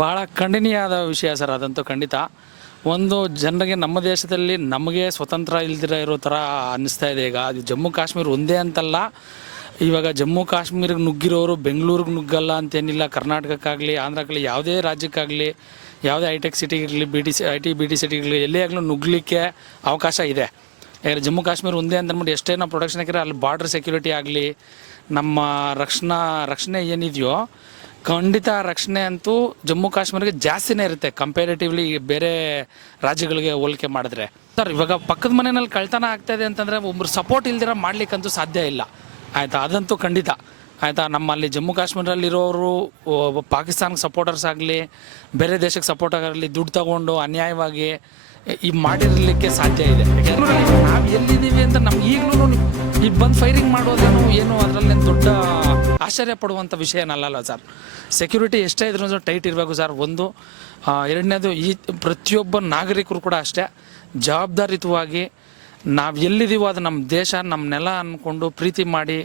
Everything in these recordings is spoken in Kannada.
ಭಾಳ ಖಂಡನೀಯವಾದ ವಿಷಯ ಸರ್, ಅದಂತೂ ಖಂಡಿತ. ಒಂದು ಜನರಿಗೆ ನಮ್ಮ ದೇಶದಲ್ಲಿ ನಮಗೆ ಸ್ವತಂತ್ರ ಇಲ್ದಿರ ಇರೋ ಥರ ಅನ್ನಿಸ್ತಾ ಇದೆ. ಈಗ ಅದು ಜಮ್ಮು ಕಾಶ್ಮೀರ ಒಂದೇ ಅಂತಲ್ಲ, ಇವಾಗ ಜಮ್ಮು ಕಾಶ್ಮೀರಿಗೆ ನುಗ್ಗಿರೋರು ಬೆಂಗಳೂರಿಗೆ ನುಗ್ಗಲ್ಲ ಅಂತೇನಿಲ್ಲ. ಕರ್ನಾಟಕಕ್ಕಾಗಲಿ, ಆಂಧ್ರಕ್ಕಾಗಲಿ, ಯಾವುದೇ ರಾಜ್ಯಕ್ಕಾಗಲಿ, ಯಾವುದೇ ಐಟೆಕ್ ಸಿಟಿ ಇರಲಿ B T C, I T B T ಸಿಟಿಗಿರಲಿ ಎಲ್ಲೇ ಆಗಲೂ ನುಗ್ಗಲಿಕ್ಕೆ ಅವಕಾಶ ಇದೆ. ಯಾಕಂದರೆ ಜಮ್ಮು ಕಾಶ್ಮೀರ ಒಂದೇ ಅಂತಂದ್ಬಿಟ್ಟು ಎಷ್ಟೇ ನಾವು ಪ್ರೊಟೆಕ್ಷನ್ ಹಾಕಿದ್ರೆ ಅಲ್ಲಿ ಬಾರ್ಡ್ರ್ ಸೆಕ್ಯೂರಿಟಿ ಆಗಲಿ, ನಮ್ಮ ರಕ್ಷಣಾ, ರಕ್ಷಣೆ ಏನಿದೆಯೋ ಖಂಡಿತ ರಕ್ಷಣೆ ಅಂತೂ ಜಮ್ಮು ಕಾಶ್ಮೀರಿಗೆ ಜಾಸ್ತಿನೇ ಇರುತ್ತೆ ಕಂಪೇರಿಟಿವ್ಲಿ ಬೇರೆ ರಾಜ್ಯಗಳಿಗೆ ಹೋಲಿಕೆ ಮಾಡಿದ್ರೆ. ಸರ್, ಇವಾಗ ಪಕ್ಕದ ಮನೆಯಲ್ಲಿ ಕಳ್ತನ ಆಗ್ತಾ ಇದೆ ಅಂತಂದರೆ ಒಬ್ರು ಸಪೋರ್ಟ್ ಇಲ್ದಿರ ಮಾಡ್ಲಿಕ್ಕಂತೂ ಸಾಧ್ಯ ಇಲ್ಲ. ಆಯಿತಾ? ಅದಂತೂ ಖಂಡಿತ. ಆಯಿತಾ? ನಮ್ಮಲ್ಲಿ ಜಮ್ಮು ಕಾಶ್ಮೀರಲ್ಲಿರೋರು ಒಬ್ಬ ಪಾಕಿಸ್ತಾನಕ್ಕೆ ಸಪೋರ್ಟರ್ಸ್ ಆಗಲಿ, ಬೇರೆ ದೇಶಕ್ಕೆ ಸಪೋರ್ಟ್ ಆಗಲಿ, ದುಡ್ಡು ತಗೊಂಡು ಅನ್ಯಾಯವಾಗಿ ಈ ಮಾಡಿರಲಿಕ್ಕೆ ಸಾಧ್ಯ ಇದೆ. ನಾವು ಎಲ್ಲಿದ್ದೀವಿ ಅಂತ ನಮ್ಗೆ ಈಗಲೂ ಈಗ ಬಂದು ಫೈರಿಂಗ್ ಮಾಡೋದೇನು ಏನು ಅದರಲ್ಲಿ ದೊಡ್ಡ ಆಶ್ಚರ್ಯ ಪಡುವಂಥ ವಿಷಯ ಏನಲ್ಲ ಸರ್. ಸೆಕ್ಯೂರಿಟಿ ಎಷ್ಟೇ ಇದ್ರೂ ಟೈಟ್ ಇರಬೇಕು ಸರ್. ಒಂದು ಎರಡನೇದು ಈ ಪ್ರತಿಯೊಬ್ಬ ನಾಗರಿಕರು ಕೂಡ ಅಷ್ಟೇ. ಜವಾಬ್ದಾರಿತವಾಗಿ ನಾವು ಎಲ್ಲಿದ್ದೀವೋ ಅದು ನಮ್ಮ ದೇಶ ನಮ್ಮ ನೆಲ ಅಂದ್ಕೊಂಡು ಪ್ರೀತಿ ಮಾಡಿ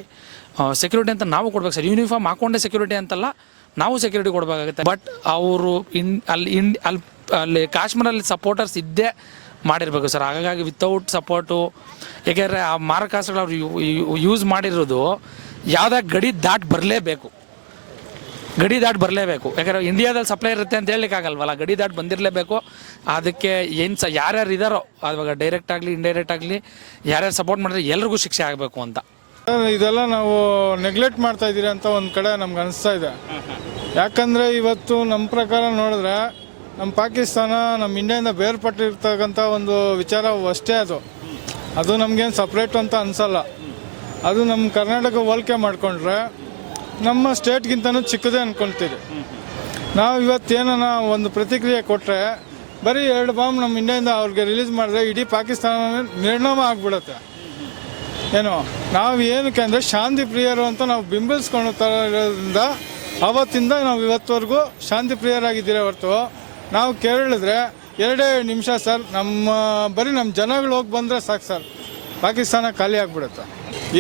ಸೆಕ್ಯೂರಿಟಿ ಅಂತ ನಾವು ಕೊಡ್ಬೇಕು ಸರ್. ಯೂನಿಫಾರ್ಮ್ ಹಾಕೊಂಡೇ ಸೆಕ್ಯೂರಿಟಿ ಅಂತಲ್ಲ, ನಾವು ಸೆಕ್ಯೂರಿಟಿ ಕೊಡಬೇಕಾಗುತ್ತೆ. ಬಟ್ ಅವರು ಇನ್, ಅಲ್ಲಿ ಇನ್, ಅಲ್ಲಿ ಅಲ್ಲಿ ಕಾಶ್ಮೀರಲ್ಲಿ ಸಪೋರ್ಟರ್ಸ್ ಇದ್ದೇ ಮಾಡಿರಬೇಕು ಸರ್. ಹಾಗಾಗಿ ವಿತೌಟ್ ಸಪೋರ್ಟು ಏಕೆಂದರೆ ಆ ಮಾರಕಾಸ್ತ್ರಗಳು ಅವ್ರು ಯೂಸ್ ಮಾಡಿರೋದು ಯಾವುದೇ ಗಡಿ ದಾಟ್ ಬರಲೇಬೇಕು. ಗಡಿ ದಾಟ್ ಬರಲೇಬೇಕು. ಯಾಕಂದ್ರೆ ಇಂಡಿಯಾದಲ್ಲಿ ಸಪ್ಲೈ ಇರುತ್ತೆ ಅಂತ ಹೇಳಲಿಕ್ಕಾಗಲ್ವಲ್ಲ? ಗಡಿ ದಾಟ್ ಬಂದಿರಲೇಬೇಕು. ಅದಕ್ಕೆ ಏನು ಸ ಯಾರ್ಯಾರು ಇದ್ದಾರೋ ಅವಾಗ ಡೈರೆಕ್ಟ್ ಆಗಲಿ ಇಂಡೈರೆಕ್ಟ್ ಆಗಲಿ ಯಾರ್ಯಾರು ಸಪೋರ್ಟ್ ಮಾಡಿದ್ರೆ ಎಲ್ರಿಗೂ ಶಿಕ್ಷೆ ಆಗಬೇಕು ಅಂತ. ಇದೆಲ್ಲ ನಾವು ನೆಗ್ಲೆಕ್ಟ್ ಮಾಡ್ತಾ ಇದ್ದೀರಿ ಅಂತ ಒಂದು ಕಡೆ ನಮ್ಗೆ ಅನಿಸ್ತಾ ಇದೆ. ಯಾಕಂದರೆ ಇವತ್ತು ನಮ್ಮ ಪ್ರಕಾರ ನೋಡಿದ್ರೆ ನಮ್ಮ ಪಾಕಿಸ್ತಾನ ನಮ್ಮ ಇಂಡಿಯಾದಿಂದ ಬೇರ್ಪಟ್ಟಿರ್ತಕ್ಕಂಥ ಒಂದು ವಿಚಾರ ಅಷ್ಟೇ ಅದು. ಅದು ನಮಗೇನು ಸಪ್ರೇಟ್ ಅಂತ ಅನಿಸಲ್ಲ. ಅದು ನಮ್ಮ ಕರ್ನಾಟಕ ಹೋಲಿಕೆ ಮಾಡಿಕೊಂಡ್ರೆ ನಮ್ಮ ಸ್ಟೇಟ್ಗಿಂತನೂ ಚಿಕ್ಕದೇ ಅಂದ್ಕೊಳ್ತೀವಿ ನಾವು ಇವತ್ತೇನ ಒಂದು ಪ್ರತಿಕ್ರಿಯೆ ಕೊಟ್ಟರೆ ಬರೀ ಎರಡು ಬಾಂಬ್ ನಮ್ಮ ಇಂಡಿಯಾದಿಂದ ಅವ್ರಿಗೆ ರಿಲೀಸ್ ಮಾಡಿದ್ರೆ ಇಡೀ ಪಾಕಿಸ್ತಾನ ನಿರ್ಣಾಮ ಆಗಿಬಿಡುತ್ತೆ. ಏನು, ನಾವು ಏನಕ್ಕೆ ಅಂದರೆ ಶಾಂತಿ ಪ್ರಿಯರು ಅಂತ ನಾವು ಬಿಂಬಿಸ್ಕೊಂಡು ಇರೋದ್ರಿಂದ ಅವತ್ತಿಂದ ನಾವು ಇವತ್ತವರೆಗೂ ಶಾಂತಿ ಪ್ರಿಯರಾಗಿದ್ದೀರ ಹೊರತು ನಾವು ಕೇಳಿದ್ರೆ ಎರಡೇ ನಿಮಿಷ ಸರ್, ನಮ್ಮ ಬರೀ ನಮ್ಮ ಜನಗಳು ಹೋಗಿ ಬಂದರೆ ಸಾಕು ಸರ್. ಪಾಕಿಸ್ತಾನ ಖಾಲಿ ಆಗಿಬಿಡುತ್ತೆ.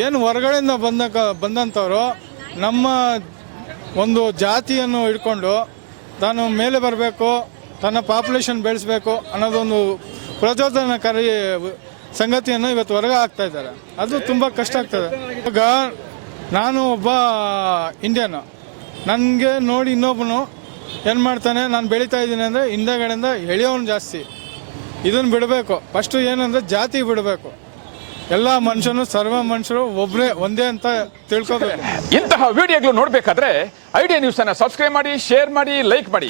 ಏನು ಹೊರಗಡೆಯಿಂದ ಬಂದ ಬಂದಂಥವ್ರು ನಮ್ಮ ಒಂದು ಜಾತಿಯನ್ನು ಹಿಡ್ಕೊಂಡು ತಾನು ಮೇಲೆ ಬರಬೇಕು, ತನ್ನ ಪಾಪ್ಯುಲೇಷನ್ ಬೆಳೆಸಬೇಕು ಅನ್ನೋದೊಂದು ಪ್ರಚೋದನಕಾರಿ ಸಂಗತಿಯನ್ನು ಇವತ್ತು ಹೊರಗೆ ಆಗ್ತಾ ಇದ್ದಾರೆ. ಅದು ತುಂಬ ಕಷ್ಟ ಆಗ್ತದೆ. ಇವಾಗ ನಾನು ಒಬ್ಬ ಇಂಡಿಯನು ನನಗೆ ನೋಡಿ ಇನ್ನೊಬ್ಬನು ಏನು ಮಾಡ್ತಾನೆ? ನಾನು ಬೆಳೀತಾ ಇದ್ದೀನಿ ಅಂದರೆ ಹಿಂದೆಗಡೆಯಿಂದ ಎಳೆಯೋನು ಜಾಸ್ತಿ. ಇದನ್ನು ಬಿಡಬೇಕು. ಫಸ್ಟು ಏನಂದರೆ ಜಾತಿ ಬಿಡಬೇಕು. ಎಲ್ಲ ಮನುಷ್ಯನು ಸರ್ವ ಮನುಷ್ಯರು ಒಬ್ಬರೇ ಒಂದೇ ಅಂತ ತಿಳ್ಕೊಬೇಕು. ಇಂತಹ ವಿಡಿಯೋಗಳು ನೋಡಬೇಕಾದ್ರೆ ಐಡಿಯಾ ನ್ಯೂಸನ್ನು ಸಬ್ಸ್ಕ್ರೈಬ್ ಮಾಡಿ ಶೇರ್ ಮಾಡಿ ಲೈಕ್ ಮಾಡಿ.